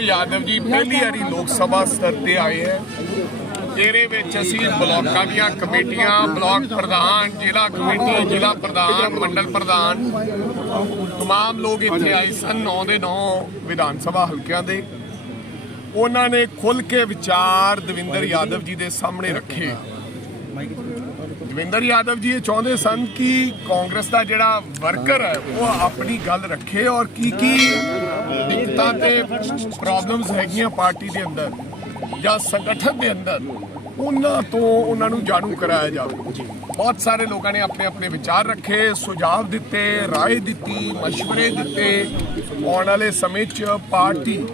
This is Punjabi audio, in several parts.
ਯਾਦਵ ਜੀ ਪਹਿਲੀ ਵਾਰੀ ਲੋਕ ਸਭਾ ਸਤਰ ਤੇ ਆਏ ਹੈ ਇਹਦੇ ਵਿੱਚ ਅਸੀਂ ਬਲਾਕਾਂ ਦੀਆਂ ਕਮੇਟੀਆਂ ਬਲਾਕ ਪ੍ਰਧਾਨ ਜ਼ਿਲ੍ਹਾ ਕਮੇਟੀ ਜ਼ਿਲ੍ਹਾ ਪ੍ਰਧਾਨ ਮੰਡਲ ਪ੍ਰਧਾਨ तमाम ਲੋਕ ਇੱਥੇ ਆਏ ਸਨ 9 ਦੇ 9 ਵਿਧਾਨ ਸਭਾ ਹਲਕਿਆਂ ਦੇ ਉਹਨਾਂ ਨੇ ਖੁੱਲ ਕੇ ਵਿਚਾਰ ਦਵਿੰਦਰ ਯਾਦਵ ਜੀ ਦੇ ਸਾਹਮਣੇ ਰੱਖੇ ਦਵਿੰਦਰ ਯਾਦਵ ਜੀ ਇਹ ਚਾਹੁੰਦੇ ਸਨ ਕਿ ਕਾਂਗਰਸ ਦਾ ਜਿਹੜਾ ਵਰਕਰ ਹੈ ਉਹ ਆਪਣੀ ਗੱਲ ਰੱਖੇ ਔਰ ਕੀ ਕੀ ਮੁੱਦਿਆਂ ਤੇ ਪ੍ਰੋਬਲਮਸ ਹੈਗੀਆਂ ਪਾਰਟੀ ਦੇ ਅੰਦਰ ਜਾਂ ਸੰਗਠਨ ਦੇ ਅੰਦਰ ਉਹਨਾਂ ਤੋਂ ਉਹਨਾਂ ਨੂੰ ਜਾਣੂ ਕਰਾਇਆ ਜਾਵੇ। ਬਹੁਤ ਸਾਰੇ ਲੋਕਾਂ ਨੇ ਆਪਣੇ ਆਪਣੇ ਵਿਚਾਰ ਰੱਖੇ ਸੁਝਾਅ ਦਿੱਤੇ رائے ਦਿੱਤੀ مشورے ਦਿੱਤੇ। ਆਉਣ ਵਾਲੇ ਸਮੇਂ 'ਚ ਪਾਰਟੀ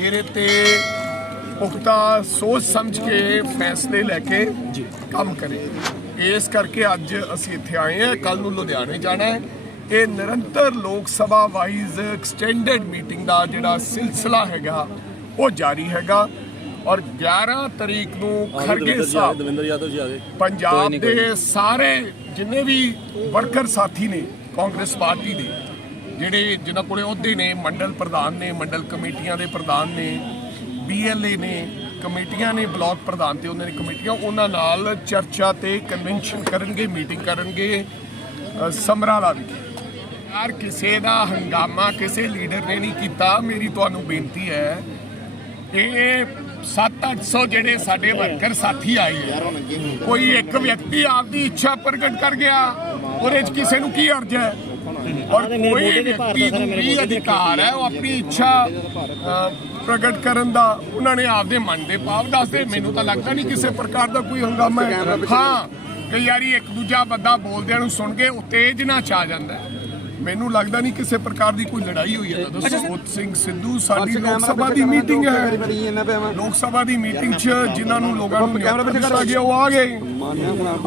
ਇਹਦੇ ਤੇ ਪੁਖਤਾ ਸੋਚ ਸਮਝ ਕੇ ਫੈਸਲੇ ਲੈ ਕੇ ਕੰਮ ਕਰੇ। ਇਸ ਕਰਕੇ ਅੱਜ ਅਸੀਂ ਇੱਥੇ ਆਏ ਹਾਂ ਕੱਲ ਨੂੰ ਲੁਧਿਆਣੇ ਜਾਣਾ ਹੈ। ਇਹ ਨਿਰੰਤਰ Lok Sabha wise extended meeting ਦਾ ਜਿਹੜਾ ਸਿਲਸਿਲਾ ਹੈਗਾ ਉਹ ਜਾਰੀ ਹੈਗਾ। ਔਰ 11 ਤਰੀਕ ਨੂੰ ਖਰਗੇ ਸਾਹਿਬ। ਦਵਿੰਦਰ ਯਾਦਵ ਜੀ ਆ ਗਏ। ਪੰਜਾਬ ਦੇ ਸਾਰੇ ਜਿੰਨੇ ਵੀ ਵਰਕਰ ਸਾਥੀ ਨੇ ਕਾਂਗਰਸ ਪਾਰਟੀ ਦੇ ਜਿਹੜੇ ਜਿਨ੍ਹਾਂ ਕੋਲੇ ਅਹੁਦੇ ਨੇ ਮੰਡਲ ਪ੍ਰਧਾਨ ਨੇ ਮੰਡਲ ਕਮੇਟੀਆਂ ਦੇ ਪ੍ਰਧਾਨ ਨੇ ਬੀਐਲਏ ਨੇ ਕਮੇਟੀਆਂ ਨੇ ਬਲਾਕ ਪ੍ਰਧਾਨ ਤੇ ਉਹਨਾਂ ਦੀ ਕਮੇਟੀਆਂ ਉਹਨਾਂ ਨਾਲ ਚਰਚਾ ਤੇ ਕਨਵੈਨਸ਼ਨ ਕਰਨਗੇ ਮੀਟਿੰਗ ਕਰਨਗੇ ਸਮਰਾਲਾ ਵਿਖੇ। ਯਾਰ ਕਿਸੇ ਦਾ ਹੰਗਾਮਾ ਕਿਸੇ ਲੀਡਰ ਨੇ ਨਹੀਂ ਕੀਤਾ। ਮੇਰੀ ਤੁਹਾਨੂੰ ਬੇਨਤੀ ਹੈ ਇਹ 7-800 ਜਿਹੜੇ ਸਾਡੇ ਵਰਕਰ ਸਾਥੀ ਆਏ ਆ ਕੋਈ ਇੱਕ ਵਿਅਕਤੀ ਆਪਦੀ ਇੱਛਾ ਪ੍ਰਗਟ ਕਰ ਗਿਆ ਉਹਦੇ 'ਚ ਕਿਸੇ ਨੂੰ ਕੀ ਅਰਜ਼ ਹੈ? ਔਰ ਕੋਈ ਵਿਅਕਤੀ ਨੂੰ ਵੀ ਅਧਿਕਾਰ ਹੈ ਉਹ ਆਪਣੀ ਇੱਛਾ ਪ੍ਰਗਟ ਕਰਨ ਦਾ ਉਹਨਾਂ ਨੇ ਆਪਦੇ ਮਨ ਦੇ ਭਾਵ ਦੱਸਦੇ। ਮੈਨੂੰ ਤਾਂ ਲੱਗਦਾ ਨਹੀਂ ਕਿਸੇ ਪ੍ਰਕਾਰ ਦਾ ਕੋਈ ਹੰਗਾਮਾ ਹੈ। ਹਾਂ ਕਈ ਵਾਰੀ ਇੱਕ ਦੂਜਾ ਬੰਦਾ ਬੋਲਦਿਆਂ ਨੂੰ ਸੁਣ ਕੇ ਉਤੇਜਨਾ ਚ ਆ ਜਾਂਦਾ ਹੈ। ਮੈਨੂੰ ਲੱਗਦਾ ਨਹੀਂ ਕਿਸੇ ਪ੍ਰਕਾਰ ਦੀ ਕੋਈ ਲੜਾਈ ਹੋਈ ਹੈ। ਤਾਂ ਸੋਤ ਸਿੰਘ ਸਿੱਧੂ ਸਾਡੀ ਲੋਕ ਸਭਾ ਦੀ ਮੀਟਿੰਗ ਹੈ। ਲੋਕ ਸਭਾ ਦੀ ਮੀਟਿੰਗ 'ਚ ਜਿਨ੍ਹਾਂ ਨੂੰ ਲੋਕਾਂ ਨੂੰ ਨਿਯੁਕਤ ਕੀਤਾ ਗਿਆ ਉਹ ਆ ਗਏ।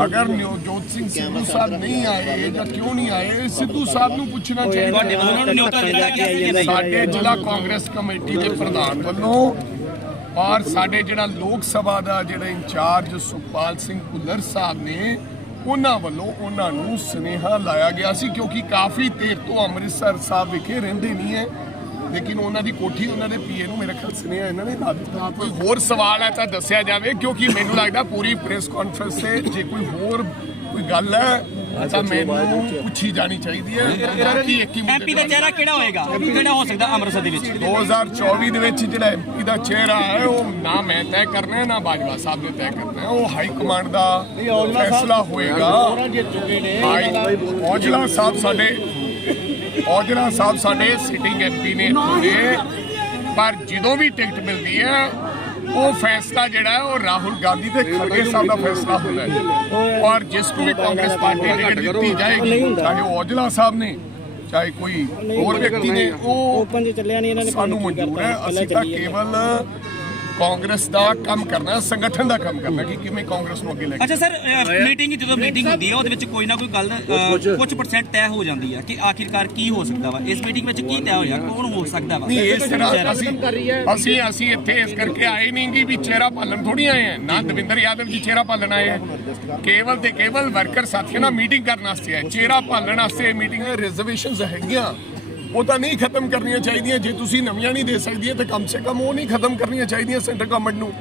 ਅਗਰ ਨਿਉਜੋਤ ਸਿੰਘ ਸਿੱਧੂ ਸਾਹਿਬ ਨਹੀਂ ਆਏ ਜਾਂ ਕਿਉਂ ਨਹੀਂ ਆਏ? ਸਿੱਧੂ ਸਾਹਿਬ ਨੂੰ ਪੁੱਛਣਾ ਚਾਹੀਦਾ। ਸਾਡੇ ਜ਼ਿਲ੍ਹਾ ਕਾਂਗਰਸ ਕਮੇਟੀ ਦੇ ਪ੍ਰਧਾਨ ਵੱਲੋਂ ਔਰ ਸਾਡੇ ਜਿਹੜਾ ਲੋਕ ਸਭਾ ਦਾ ਜਿਹੜਾ ਇੰਚਾਰਜ ਸੁਖਪਾਲ ਸਿੰਘ ਭੁੱਲਰ ਸਾਹਿਬ ਨੇ ਉਹਨਾਂ ਵੱਲੋਂ ਉਹਨਾਂ ਨੂੰ ਸੁਨੇਹਾ ਲਾਇਆ ਗਿਆ ਸੀ ਕਿਉਂਕਿ ਕਾਫੀ ਦੇਰ ਤੋਂ ਅੰਮ੍ਰਿਤਸਰ ਸਾਹਿਬ ਵਿਖੇ ਰਹਿੰਦੇ ਨਹੀਂ ਹੈ। ਲੇਕਿਨ ਉਹਨਾਂ ਦੀ ਕੋਠੀ, ਉਹਨਾਂ ਦੇ ਪੀਏ ਨੂੰ ਮੇਰੇ ਖਿਆਲ ਸੁਨੇਹਾ ਇਹਨਾਂ ਨੇ ਲਾ ਦਿੱਤਾ। ਕੋਈ ਹੋਰ ਸਵਾਲ ਹੈ ਤਾਂ ਦੱਸਿਆ ਜਾਵੇ ਕਿਉਂਕਿ ਮੈਨੂੰ ਲੱਗਦਾ ਪੂਰੀ ਪ੍ਰੈਸ ਕਾਨਫਰੰਸ ਤੇ ਜੇ ਕੋਈ ਹੋਰ ਕੋਈ ਗੱਲ ਹੈ ਤਾਂ ਮੈਨੂੰ ਪੁੱਛੀ ਜਾਣੀ ਚਾਹੀਦੀ ਹੈ। ਕਿ ਇੱਕ ਹੀ ਮੁੱਦੇ ਐਮਪੀ ਦਾ ਨਾਲ- ਚਿਹਰਾ ਕਿਹੜਾ ਹੋਏਗਾ? ਕਿਹੜਾ ਹੋ ਸਕਦਾ ਅੰਮ੍ਰਿਤਸਰ ਦੇ ਵਿੱਚ? 2024 ਦੇ ਵਿੱਚ ਜਿਹੜਾ ਐਮਪੀ ਦਾ ਚਿਹਰਾ ਹੈ ਉਹ ਨਾ ਮੈਂ ਤੈਅ ਕਰਨਾ ਹੈ ਨਾ ਬਾਜਵਾ ਸਾਹਿਬ ਨੇ ਤੈਅ ਕਰਨਾ ਹੈ। ਉਹ ਹਾਈ ਕਮਾਂਡ ਦਾ ਫੈਸਲਾ ਹੋਏਗਾ। ਔਜਲਾ ਸਾਹਿਬ ਸਾਡੇ ਔਜਲਾ ਸਾਹਿਬ ਸਾਡੇ ਸਿਟਿੰਗ ਐਮਪੀ ਨੇ ਦੇ ਪਰ ਜਦੋਂ ਵੀ ਟਿਕਟ ਮਿਲਦੀ ਹੈ ਉਹ ਫੈਸਲਾ ਜਿਹੜਾ ਹੈ ਉਹ ਰਾਹੁਲ ਗਾਂਧੀ ਤੇ ਖੜਗੇ ਸਾਹਿਬ ਦਾ ਫੈਸਲਾ ਹੁੰਦਾ ਹੈ। ਔਰ ਜਿਸ ਨੂੰ ਵੀ ਕਾਂਗਰਸ ਪਾਰਟੀ ਟਿਕਟ ਦਿੱਤੀ ਜਾਏਗੀ ਚਾਹੇ ਉਹ ਔਜਲਾ ਸਾਹਿਬ ਨੇ ਚਾਹੇ ਕੋਈ ਹੋਰ ਵਿਅਕਤੀ ਨੇ ਉਹ ਓਪਨ ਚ ਚੱਲਿਆ ਨਹੀਂ ਇਹਨਾਂ ਨੇ ਸਾਨੂੰ ਮਨਜ਼ੂਰ ਹੈ। ਅਸੀਂ ਤਾਂ ਕੇਵਲ ਕਾਂਗਰਸ ਦਾ ਕੰਮ ਕਰਨਾ ਸੰਗਠਨ ਦਾ ਕੰਮ ਕਰਨਾ ਕਿ ਕਿਵੇਂ ਕਾਂਗਰਸ ਨੂੰ ਅੱਗੇ ਲੈ ਕੇ ਅੱਛਾ ਸਰ ਮੀਟਿੰਗ ਜਦੋਂ ਮੀਟਿੰਗ ਹੁੰਦੀ ਹੈ ਉਹਦੇ ਵਿੱਚ ਕੋਈ ਨਾ ਕੋਈ ਗੱਲ ਕੁਝ ਪਰਸੈਂਟ ਤੈਅ ਹੋ ਜਾਂਦੀ ਹੈ ਕਿ ਆਖਿਰਕਾਰ ਕੀ ਹੋ ਸਕਦਾ ਵਾ? ਇਸ ਮੀਟਿੰਗ ਵਿੱਚ ਕੀ ਤੈਅ ਹੋਇਆ? ਕੌਣ ਹੋ ਸਕਦਾ ਵਾ? ਨਹੀਂ ਇਸ ਤਰ੍ਹਾਂ ਅਸੀਂ ਅਸੀਂ ਅਸੀਂ ਇੱਥੇ ਇਸ ਕਰਕੇ ਆਏ ਨਹੀਂ ਕਿ ਵੀ ਚਿਹਰਾ ਪਾਲਣ ਥੋੜੀ ਆਏ ਹਾਂ ਨਾ ਦਵਿੰਦਰ ਯਾਦਵ ਜੀ ਚਿਹਰਾ ਪਾਲਣ ਆਏ ਹੈ ਕੇਵਲ ਤੇ ਕੇਵਲ ਵਰਕਰ ਸਾਥੀਆਂ ਨਾਲ ਮੀਟਿੰਗ ਕਰਨ ਵਾਸਤੇ ਹੈ ਚਿਹਰਾ ਪਾਲਣ ਵਾਸਤੇ ਮੀਟਿੰਗ ਰਿਜ਼ਰਵੇਸ਼ਨਸ ਹੈਗੀਆਂ। ਉਹ ਤਾਂ ਨਹੀਂ ਖਤਮ ਕਰਨੀਆਂ ਚਾਹੀਦੀਆਂ। ਜੇ ਤੁਸੀਂ ਨਵੀਆਂ ਨਹੀਂ ਦੇ ਸਕਦੀਆਂ, ਤੇ ਕਮ ਸੇ ਕਮ ਉਹ ਨਹੀਂ ਖਤਮ ਕਰਨੀਆਂ ਚਾਹੀਦੀਆਂ ਸੈਂਟਰ ਗਵਰਨਮੈਂਟ ਨੂੰ।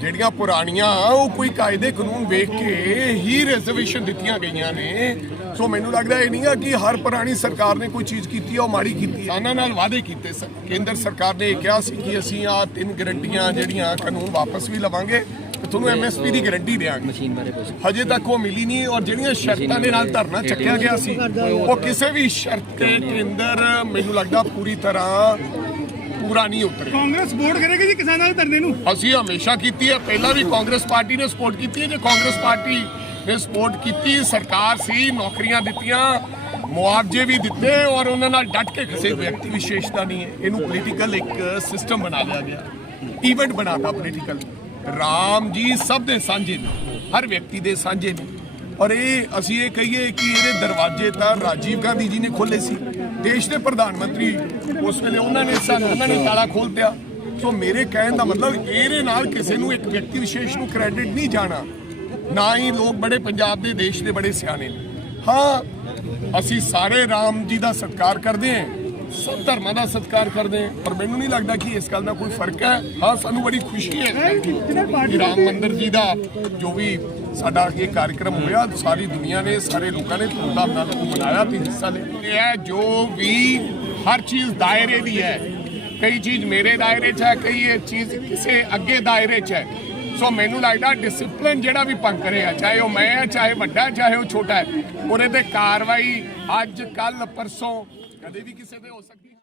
ਜਿਹੜੀਆਂ ਪੁਰਾਣੀਆਂ, ਉਹ ਕੋਈ ਕਾਇਦੇ ਕਾਨੂੰਨ ਵੇਖ ਕੇ ਹੀ ਰਿਜ਼ਰਵੇਸ਼ਨ ਦਿੱਤੀਆਂ ਗਈਆਂ ਨੇ। ਸੋ ਮੈਨੂੰ ਲੱਗਦਾ ਇਹ ਨਹੀਂਗਾ ਕਿ ਹਰ ਪੁਰਾਣੀ ਸਰਕਾਰ ਨੇ ਕੋਈ ਚੀਜ਼ ਕੀਤੀ ਉਹ ਮਾੜੀ ਕੀਤੀ ਕਿਸਾਨਾਂ ਨਾਲ ਵਾਅਦੇ ਕੀਤੇ ਸਨ। ਕੇਂਦਰ ਸਰਕਾਰ ਨੇ ਇਹ ਕਿਹਾ ਸੀ ਕਿ ਅਸੀਂ ਆ ਤਿੰਨ ਗਰੰਟੀਆਂ ਜਿਹੜੀਆਂ ਕਾਨੂੰਨ ਵਾਪਸ ਵੀ ਲਵਾਂਗੇ ਤੁਹਾਨੂੰ ਐਮਐਸਪੀ ਦੀ ਗਾਰੰਟੀ ਦੇਵਾਂਗੇ ਹਜੇ ਤੱਕ ਉਹ ਮਿਲੀ ਨਹੀਂ ਔਰ ਜਿਹੜੀਆਂ ਸ਼ਰਤਾਂ ਦੇ ਨਾਲ ਧਰਨਾ ਚੱਕਿਆ ਗਿਆ ਸੀ ਉਹ ਕਿਸੇ ਵੀ ਸ਼ਰਤ ਤੇ ਕੇਂਦਰ ਮੈਨੂੰ ਲੱਗਦਾ ਪੂਰੀ ਤਰ੍ਹਾਂ ਪੂਰਾ ਨਹੀਂ ਉਤਰਿਆ ਕਾਂਗਰਸ ਸਪੋਰਟ ਕਰੇਗੀ ਜੀ ਕਿਸਾਨਾਂ ਦੇ ਧਰਨੇ ਨੂੰ? ਅਸੀਂ ਹਮੇਸ਼ਾ ਕੀਤੀ ਹੈ ਪਹਿਲਾਂ ਵੀ ਕਾਂਗਰਸ ਪਾਰਟੀ ਨੇ ਸਪੋਰਟ ਕੀਤੀ ਹੈ। ਜੇ ਕਾਂਗਰਸ ਪਾਰਟੀ ਨੇ ਸਪੋਰਟ ਕੀਤੀ ਸਰਕਾਰ ਸੀ ਨੌਕਰੀਆਂ ਦਿੱਤੀਆਂ ਮੁਆਵਜ਼ੇ ਵੀ ਦਿੱਤੇ ਔਰ ਉਹਨਾਂ ਨਾਲ ਡਟ ਕੇ ਕਿਸੇ ਵਿਅਕਤੀ ਵਿਸ਼ੇਸ਼ ਦਾ ਨਹੀਂ ਹੈ। ਇਹਨੂੰ ਪੋਲੀਟੀਕਲ ਇੱਕ ਸਿਸਟਮ ਬਣਾ ਲਿਆ ਗਿਆ। ਇਵੈਂਟ ਬਣਾਤਾ ਪੋਲੀਟੀਕਲ ਰਾਮ ਜੀ ਸਭ ਦੇ ਸਾਂਝੇ ਨੇ, ਹਰ ਵਿਅਕਤੀ ਦੇ ਸਾਂਝੇ ਨੇ। ਔਰ ਇਹ ਅਸੀਂ ਇਹ ਕਹੀਏ ਕਿ ਇਹਦੇ ਦਰਵਾਜ਼ੇ ਤਾਂ ਰਾਜੀਵ ਗਾਂਧੀ ਜੀ ਨੇ ਖੋਲੇ ਸੀ। ਦੇਸ਼ ਦੇ ਪ੍ਰਧਾਨ ਮੰਤਰੀ ਉਸ ਵੇਲੇ ਉਹਨਾਂ ਨੇ ਸਾਨੂੰ ਉਹਨਾਂ ਨੇ ਤਾਲਾ ਖੋਲ ਦਿਆ ਸੋ ਮੇਰੇ ਕਹਿਣ ਦਾ ਮਤਲਬ ਇਹਦੇ ਨਾਲ ਕਿਸੇ ਨੂੰ ਇੱਕ ਵਿਅਕਤੀ ਵਿਸ਼ੇਸ਼ ਨੂੰ ਕ੍ਰੈਡਿਟ ਨਹੀਂ ਜਾਣਾ। ਨਾ ਹੀ ਲੋਕ ਬੜੇ ਪੰਜਾਬ ਦੇ ਦੇਸ਼ ਦੇ ਬੜੇ ਸਿਆਣੇ ਨੇ। ਹਾਂ, ਅਸੀਂ ਸਾਰੇ ਰਾਮ ਜੀ ਦਾ ਸਤਿਕਾਰ ਕਰਦੇ ਹਾਂ। ਸਭ ਧਰਮਾਂ ਦਾ ਸਤਿਕਾਰ ਕਰਦੇ ਹਾਂ ਪਰ ਮੈਨੂੰ ਨਹੀਂ ਲੱਗਦਾ ਕਿ ਇਸ ਗੱਲ ਦਾ ਕੋਈ ਫ਼ਰਕ ਹੈ। ਹਾਂ ਸਾਨੂੰ ਬੜੀ ਖੁਸ਼ੀ ਹੈ ਕਿ ਰਾਮ ਮੰਦਿਰ ਜੀ ਦਾ ਜੋ ਵੀ ਸਾਡਾ ਇਹ ਕਾਰਜਕ੍ਰਮ ਹੋਇਆ ਸਾਰੀ ਦੁਨੀਆ ਨੇ ਸਾਰੇ ਲੋਕਾਂ ਨੇ ਧੂਮਧਾਮ ਨਾਲ ਉਹ ਮਨਾਇਆ ਤੇ ਹਿੱਸਾ ਲਿਆ ਜੋ ਵੀ ਹਰ ਚੀਜ਼ ਦਾਇਰੇ ਦੀ ਹੈ। ਕਈ ਚੀਜ਼ ਮੇਰੇ ਦਾਇਰੇ 'ਚ ਹੈ ਕਈ ਇਹ ਚੀਜ਼ ਕਿਸੇ ਅੱਗੇ ਦਾਇਰੇ 'ਚ ਹੈ। ਸੋ ਮੈਨੂੰ ਲੱਗਦਾ ਡਿਸਪਲਿਨ ਜਿਹੜਾ ਵੀ ਭੰਗ ਰਿਹਾ ਚਾਹੇ ਉਹ ਮੈਂ ਹੈ ਚਾਹੇ ਵੱਡਾ ਚਾਹੇ ਉਹ ਛੋਟਾ ਹੈ ਉਹਦੇ ਤੇ ਕਾਰਵਾਈ ਅੱਜ ਕੱਲ ਪਰਸੋਂ ਕਦੇ ਵੀ ਕਿਸੇ ਤੇ ਹੋ ਸਕਦੀ ਹੈ